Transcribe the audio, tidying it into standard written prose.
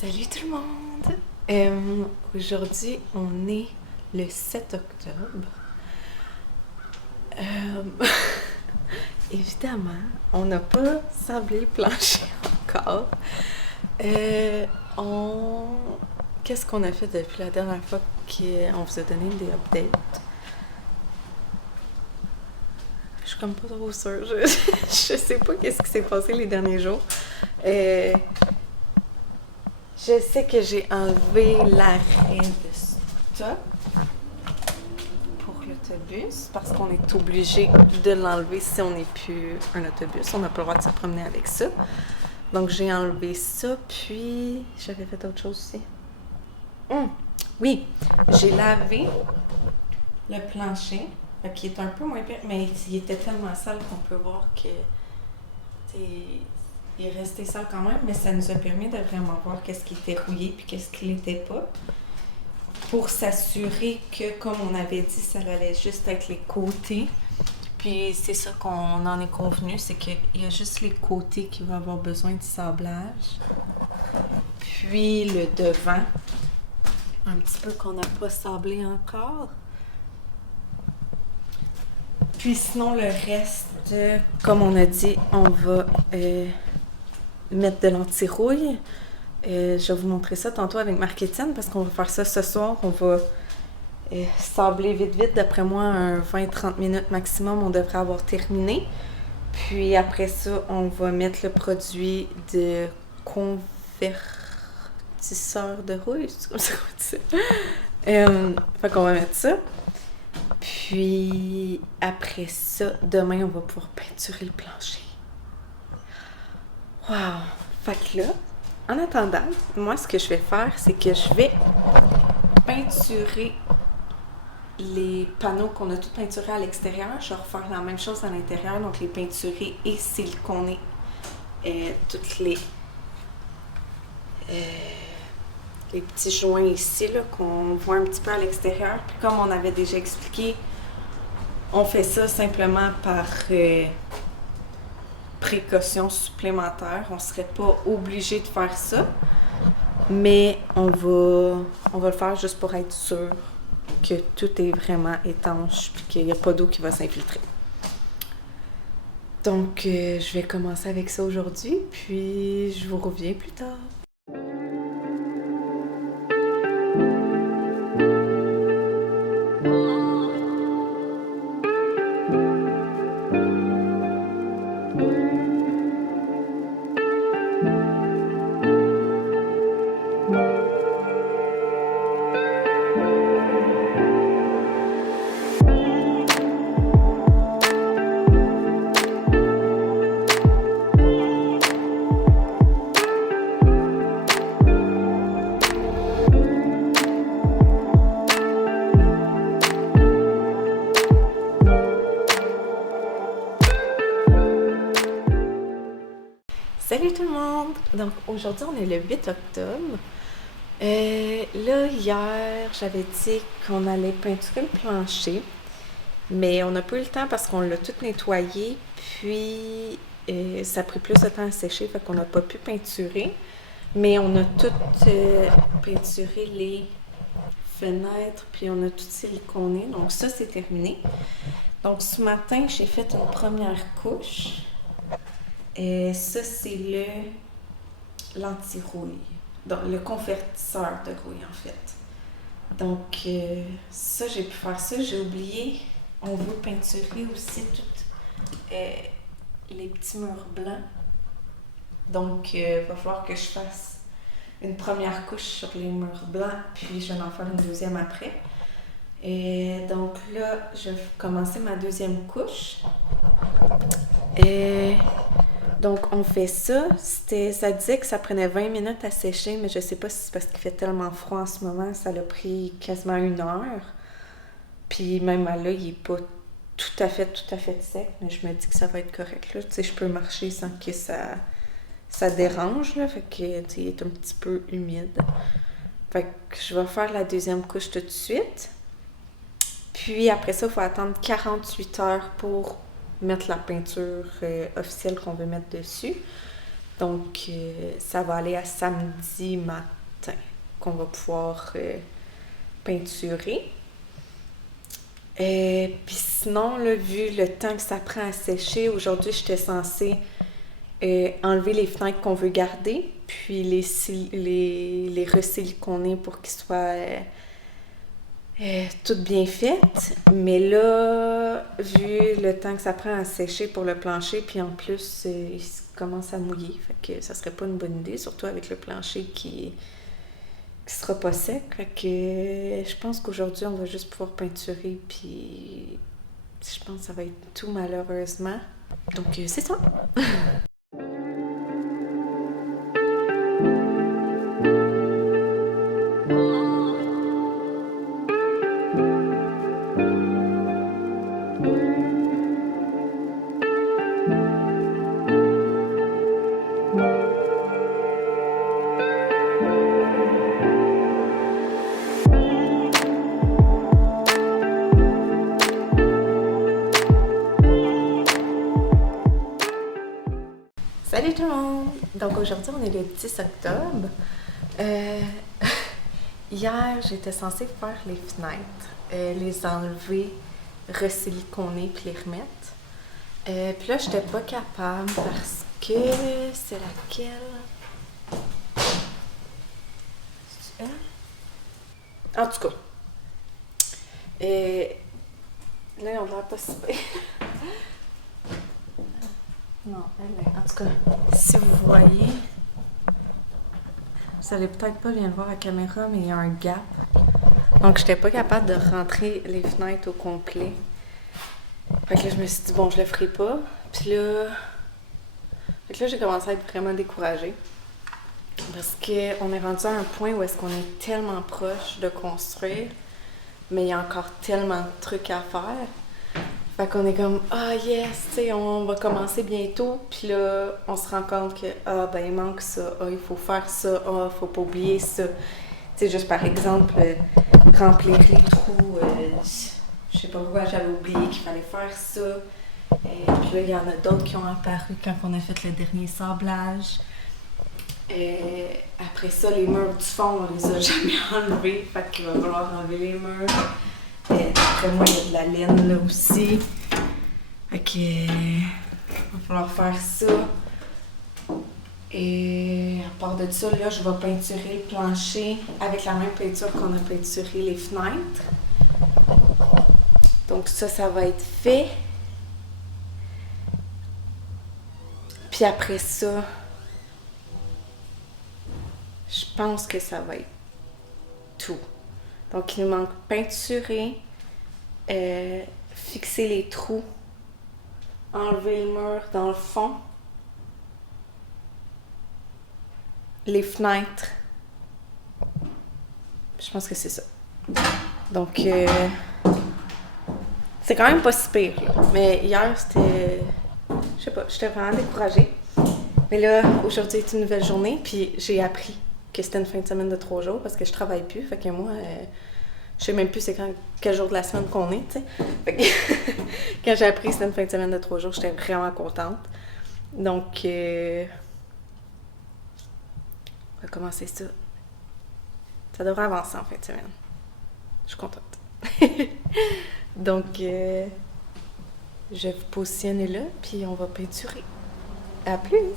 Salut tout le monde! Aujourd'hui, on est le 7 octobre. Euh, Évidemment, on n'a pas sablé plancher encore. Euh, on... Qu'est-ce qu'on a fait depuis la dernière fois qu'on vous a donné des updates? Je suis comme pas trop sûre. Je sais pas qu'est-ce qui s'est passé les derniers jours. Je sais que j'ai enlevé l'arrêt de stop pour l'autobus parce qu'on est obligé de l'enlever si on n'est plus un autobus. On n'a pas le droit de se promener avec ça. Donc j'ai enlevé ça, puis j'avais fait autre chose aussi. Oui, j'ai lavé le plancher, qui est un peu moins pire, mais il était tellement sale qu'on peut voir que il est resté sale quand même, mais ça nous a permis de vraiment voir qu'est-ce qui était rouillé puis qu'est-ce qui l'était pas. Pour s'assurer que, comme on avait dit, ça allait juste être les côtés. Puis c'est ça qu'on en est convenu, c'est qu'il y a juste les côtés qui vont avoir besoin de sablage. Puis le devant, un petit peu qu'on n'a pas sablé encore. Puis sinon, le reste, comme on a dit, on va mettre de l'anti-rouille. Je vais vous montrer ça tantôt avec Marc-Étienne parce qu'on va faire ça ce soir. On va sabler vite. D'après moi, un 20-30 minutes maximum, on devrait avoir terminé. Puis après ça, on va mettre le produit de convertisseur de rouille. C'est comme ça qu'on dit ça. Fait qu'on va mettre ça. Puis après ça, demain, on va pouvoir peinturer le plancher. Wow! Fait que là, en attendant, moi, ce que je vais faire, c'est que je vais peinturer les panneaux qu'on a tous peinturés à l'extérieur. Je vais refaire la même chose à l'intérieur, donc les peinturer et siliconer toutes les petits joints ici là, qu'on voit un petit peu à l'extérieur. Puis comme on avait déjà expliqué, on fait ça simplement par précaution supplémentaire. On ne serait pas obligé de faire ça, mais on va le faire juste pour être sûr que tout est vraiment étanche et qu'il n'y a pas d'eau qui va s'infiltrer. Donc, je vais commencer avec ça aujourd'hui, puis je vous reviens plus tard. Salut tout le monde! Donc aujourd'hui on est le 8 octobre. Là hier j'avais dit qu'on allait peinturer le plancher, mais on n'a pas eu le temps parce qu'on l'a tout nettoyé, puis ça a pris plus de temps à sécher, fait qu'on n'a pas pu peinturer. Mais on a tout peinturé les fenêtres, puis on a tout siliconé, donc ça c'est terminé. Donc ce matin j'ai fait une première couche. Ça, c'est l'anti-rouille, donc le convertisseur de rouille en fait. Donc ça, j'ai pu faire ça. J'ai oublié, on veut peinturer aussi toutes les petits murs blancs. Donc il va falloir que je fasse une première couche sur les murs blancs, puis je vais en faire une deuxième après. Et donc là, je vais commencer ma deuxième couche. Donc, on fait ça. Ça disait que ça prenait 20 minutes à sécher, mais je sais pas si c'est parce qu'il fait tellement froid en ce moment. Ça l'a pris quasiment 1 heure. Puis même là, il est pas tout à fait sec, mais je me dis que ça va être correct. Là. Tu sais, je peux marcher sans que ça dérange. Là. Fait que, tu sais, il est un petit peu humide. Fait que je vais faire la deuxième couche tout de suite. Puis après ça, il faut attendre 48 heures pour mettre la peinture officielle qu'on veut mettre dessus. Donc, ça va aller à samedi matin qu'on va pouvoir peinturer. Puis sinon, là, vu le temps que ça prend à sécher, aujourd'hui, j'étais censée enlever les fenêtres qu'on veut garder, puis les resiliconer pour qu'ils soient toutes bien faites. Mais là, vu le temps que ça prend à sécher pour le plancher, puis en plus, il commence à mouiller, fait que ça serait pas une bonne idée, surtout avec le plancher qui sera pas sec. Fait que je pense qu'aujourd'hui, on va juste pouvoir peinturer, puis je pense que ça va être tout malheureusement. Donc, c'est ça! Salut tout le monde! Donc aujourd'hui, on est le 10 octobre. Hier, j'étais censée faire les fenêtres, les enlever, resiliconer puis les remettre. Puis là, j'étais pas capable parce que c'est laquelle? C'est elle? En tout cas, là, on va pas si bien. Non, elle est. En tout cas, si vous voyez, vous allez peut-être pas bien le voir à la caméra, mais il y a un gap. Donc, j'étais pas capable de rentrer les fenêtres au complet. Fait que là, je me suis dit, bon, je le ferai pas. Puis là, j'ai commencé à être vraiment découragée. Parce qu'on est rendu à un point où est-ce qu'on est tellement proche de construire, mais il y a encore tellement de trucs à faire. Fait qu'on est comme, ah yes, tu sais, on va commencer bientôt. Puis là, on se rend compte que, ben il manque ça, il faut faire ça, faut pas oublier ça. Tu sais, juste par exemple, remplir les trous. Je sais pas pourquoi j'avais oublié qu'il fallait faire ça. Puis là, il y en a d'autres qui ont apparu quand on a fait le dernier sablage. Après ça, les murs du fond, on les a jamais enlevés. Fait qu'il va falloir enlever les murs. Après moi, il y a de la laine là aussi. Fait que va falloir faire ça. Et à part de ça, là, je vais peinturer le plancher avec la même peinture qu'on a peinturé les fenêtres. Donc ça va être fait. Puis après ça, je pense que ça va être tout. Donc, il nous manque peinturer, fixer les trous, enlever le mur dans le fond, les fenêtres. Je pense que c'est ça. Donc, c'est quand même pas si pire, là. Mais hier, c'était... Je sais pas, j'étais vraiment découragée. Mais là, aujourd'hui est une nouvelle journée, puis j'ai appris que c'était une fin de semaine de 3 jours parce que je travaille plus. Fait que moi, je sais même plus c'est quel jour de la semaine qu'on est, tu sais. Fait que quand j'ai appris que c'était une fin de semaine de 3 jours, j'étais vraiment contente. Donc, on va commencer ça. Ça devrait avancer en fin de semaine. Je suis contente. Donc, je vais vous positionner là, puis on va peinturer. À plus!